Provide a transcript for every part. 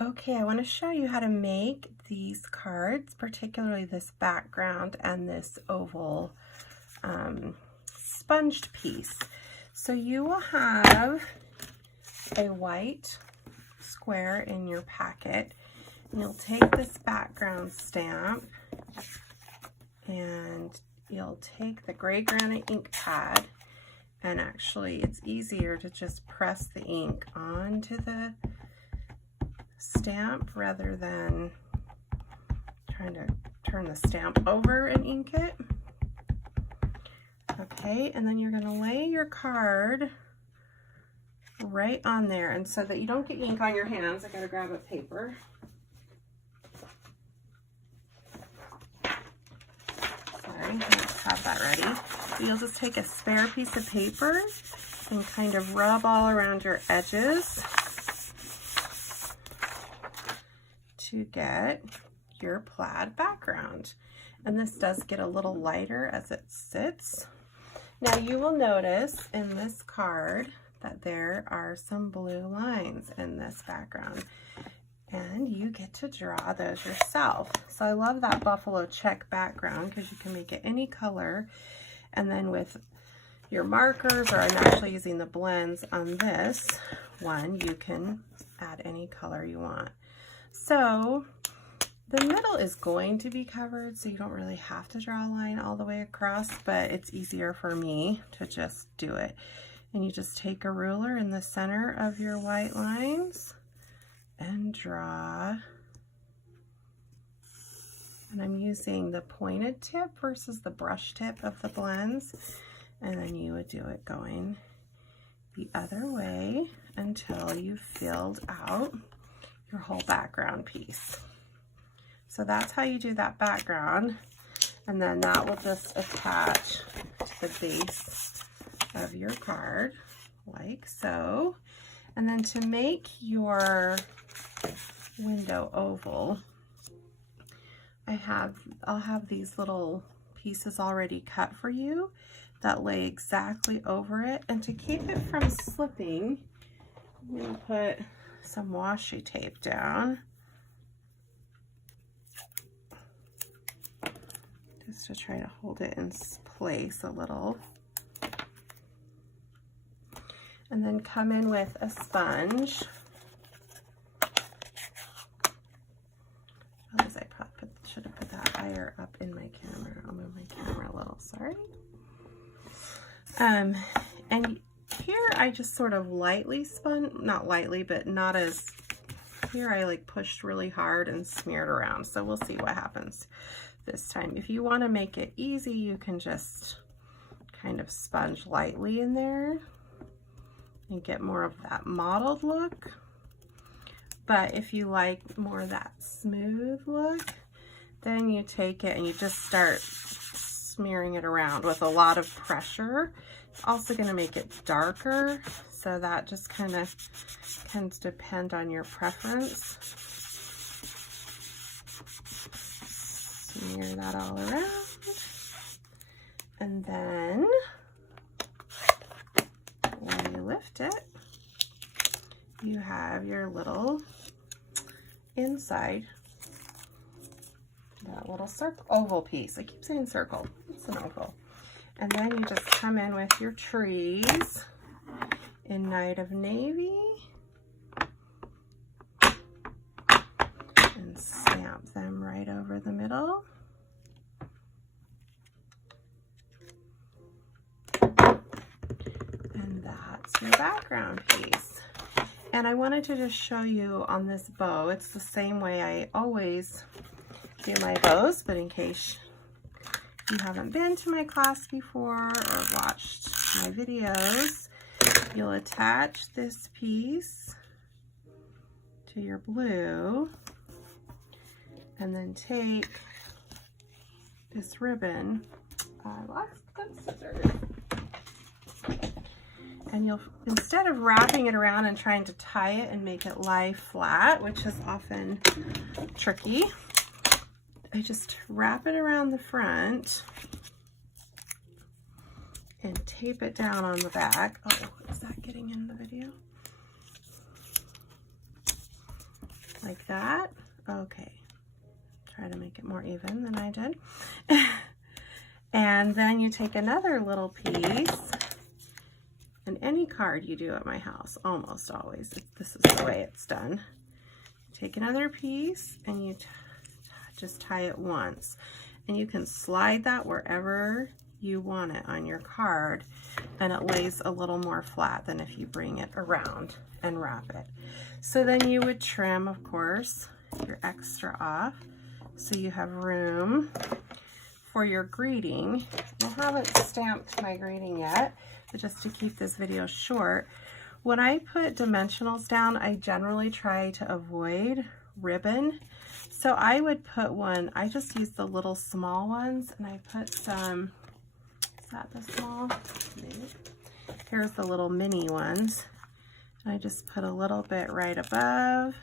Okay, I want to show you how to make these cards, particularly this background and this oval sponged piece. So you will have a white square in your packet, and you'll take this background stamp and you'll take the gray granite ink pad, and actually it's easier to just press the ink onto the stamp rather than trying to turn the stamp over and ink it. Okay, and then you're going to lay your card right on there, and so that you don't get ink on your hands, I gotta grab a paper. Sorry, let's have that ready. You'll just take a spare piece of paper and kind of rub all around your edges to get your plaid background. And this does get a little lighter as it sits. Now you will notice in this card that there are some blue lines in this background, and you get to draw those yourself. So I love that buffalo check background because you can make it any color, and then with your markers, or I'm actually using the blends on this one, you can add any color you want. So the middle is going to be covered, so you don't really have to draw a line all the way across, but it's easier for me to just do it. And you just take a ruler in the center of your white lines and draw. And I'm using the pointed tip versus the brush tip of the blends. And then you would do it going the other way until you've filled out your whole background piece. So that's how you do that background. And then that will just attach to the base of your card like so. And then to make your window oval, I'll have these little pieces already cut for you that lay exactly over it. And to keep it from slipping, I'm going to put some washi tape down just to try to hold it in place a little. And then come in with a sponge. I probably should have put that higher up in my camera. I'll move my camera a little, sorry. And here I just sort of lightly spun, not lightly, but not as, here I like pushed really hard and smeared around. So we'll see what happens this time. If you want to make it easy, you can just kind of sponge lightly in there and get more of that mottled look. But if you like more of that smooth look, then you take it and you just start smearing it around with a lot of pressure. It's also going to make it darker, so that just kind of can depend on your preference. Smear that all around. And then when you lift it, you have your little inside, that little circle, oval piece. I keep saying circle, it's an oval. And then you just come in with your trees in Night of Navy and stamp them right over the middle. And that's your background piece. And I wanted to just show you on this bow, it's the same way I always do my bows, but in case you haven't been to my class before or watched my videos, you'll attach this piece to your blue and then take this ribbon, lots of scissors, and you'll, instead of wrapping it around and trying to tie it and make it lie flat, which is often tricky, I just wrap it around the front and tape it down on the back. Oh, is that getting in the video? like that. Okay, try to make it more even than I did. And then you take another little piece, and any card you do at my house, almost always, this is the way it's done. Take another piece and you just tie it once, and you can slide that wherever you want it on your card, and it lays a little more flat than if you bring it around and wrap it. So then you would trim, of course, your extra off so you have room for your greeting. I haven't stamped my greeting yet, but just to keep this video short, when I put dimensionals down, I generally try to avoid ribbon. So I would put one, I just use the little small ones, and I put some, is that the small? Maybe. Here's the little mini ones. And I just put a little bit right above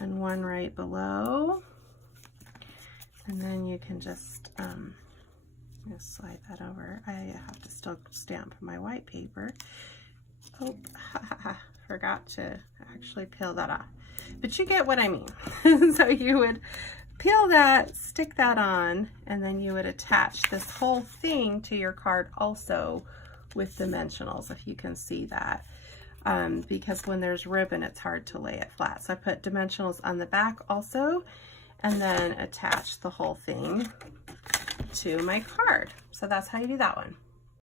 and one right below. And then you can just slide that over. I have to still stamp my white paper. Oh, forgot to actually peel that off. But you get what I mean. So you would peel that, stick that on, and then you would attach this whole thing to your card also with dimensionals, if you can see that. Because when there's ribbon, it's hard to lay it flat. So I put dimensionals on the back also, and then attach the whole thing to my card. So that's how you do that one.